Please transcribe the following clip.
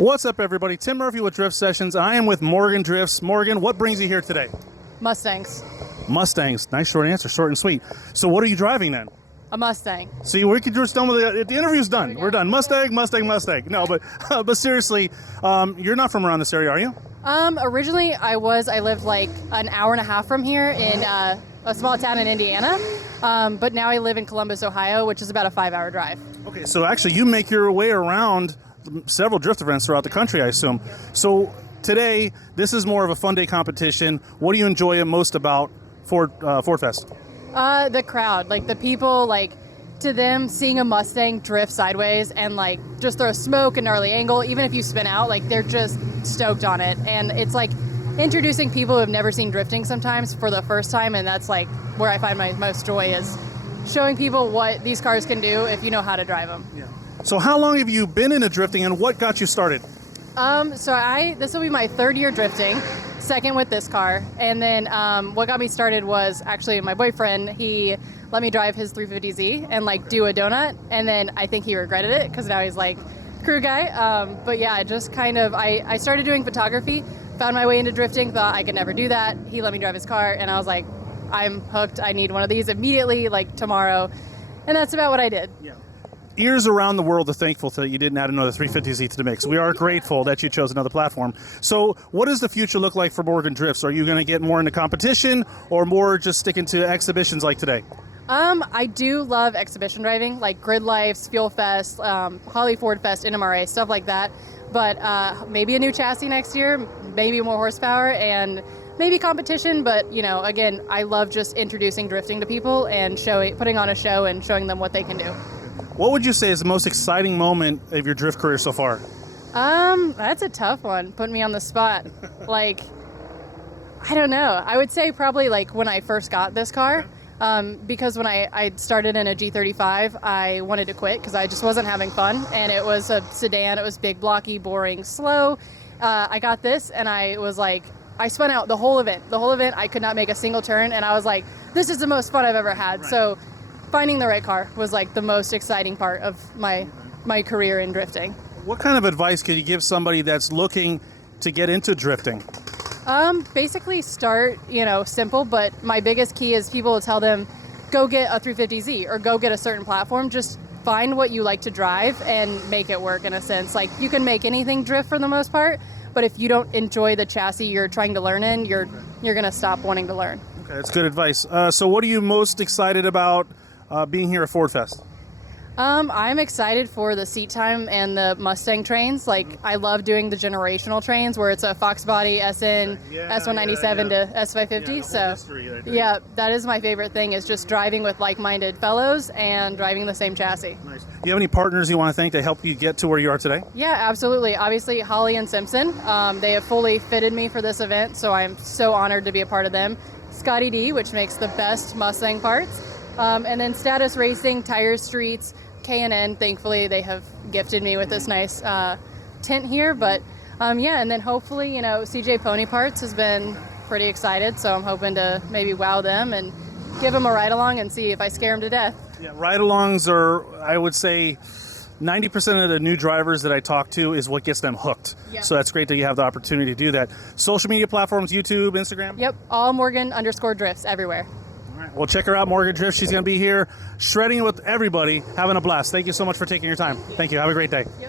What's up, everybody? Tim Murphy with Drift Sessions. I am with Morgan Drifts. Morgan, what brings you here today? Mustangs. Mustangs. Nice short answer, short and sweet. So what are you driving then? A Mustang. See, we could just done with the interview's done. We're done. Mustang. No, but seriously, you're not from around this area, are you? Originally I lived like an hour and a half from here in a small town in Indiana. But now I live in Columbus, Ohio, which is about a 5-hour drive. Okay, so actually you make your way around several drift events throughout the country, I assume. So today, this is more of a fun day competition. What do you enjoy most about Ford Fest? The crowd, like the people, like to them seeing a Mustang drift sideways and like just throw smoke and gnarly angle, even if you spin out, like they're just stoked on it. And it's like introducing people who have never seen drifting sometimes for the first time, and that's like where I find my most joy is showing people what these cars can do if you know how to drive them. Yeah. So how long have you been into drifting and what got you started? This will be my third year drifting, second with this car. And then what got me started was actually my boyfriend. He let me drive his 350Z and like do a donut. And then I think he regretted it because now he's like crew guy. But yeah, just kind of, I started doing photography, found my way into drifting, thought I could never do that. He let me drive his car and I was like, I'm hooked. I need one of these immediately, like tomorrow. And that's about what I did. Yeah. Ears around the world are thankful that you didn't add another 350Z to the mix. We are grateful that you chose another platform. So what does the future look like for Morgan Drifts? Are you going to get more into competition or more just sticking to exhibitions like today? I do love exhibition driving, like Grid Lifes, Fuel Fest, Holley Ford Fest, NMRA, stuff like that. But maybe a new chassis next year, maybe more horsepower, and maybe competition. But, you know, again, I love just introducing drifting to people and putting on a show and showing them what they can do. What would you say is the most exciting moment of your drift career so far? That's a tough one, putting me on the spot. Like, I don't know. I would say probably like when I first got this car, because when I started in a G35, I wanted to quit because I just wasn't having fun. And it was a sedan. It was big, blocky, boring, slow. I got this and I was like, I spun out the whole event. The whole event, I could not make a single turn. And I was like, this is the most fun I've ever had. Right. So finding the right car was like the most exciting part of my career in drifting. What kind of advice could you give somebody that's looking to get into drifting? Basically start, simple, but my biggest key is people will tell them, go get a 350Z or go get a certain platform. Just find what you like to drive and make it work in a sense. Like you can make anything drift for the most part, but if you don't enjoy the chassis you're trying to learn in, you're going to stop wanting to learn. Okay, that's good advice. So what are you most excited about being here at Ford Fest? I'm excited for the seat time and the Mustang trains. Like, I love doing the generational trains where it's a Fox body, SN, S197 to S550. So, that is my favorite thing is just driving with like-minded fellows and driving the same chassis. Nice. Do you have any partners you want to thank to help you get to where you are today? Yeah, absolutely. Obviously, Holley and Simpson. They have fully fitted me for this event, so I'm so honored to be a part of them. Scotty D, which makes the best Mustang parts. And then Status Racing, Tire Streets, K&N, thankfully they have gifted me with this nice tint here. But and then hopefully, CJ Pony Parts has been pretty excited. So I'm hoping to maybe wow them and give them a ride along and see if I scare them to death. Yeah, ride-alongs are, I would say, 90% of the new drivers that I talk to is what gets them hooked. Yep. So that's great that you have the opportunity to do that. Social media platforms, YouTube, Instagram? Yep, all Morgan_drifts everywhere. Well, check her out, Morgan Drift. She's going to be here shredding with everybody, having a blast. Thank you so much for taking your time. Thank you. Have a great day. Yep.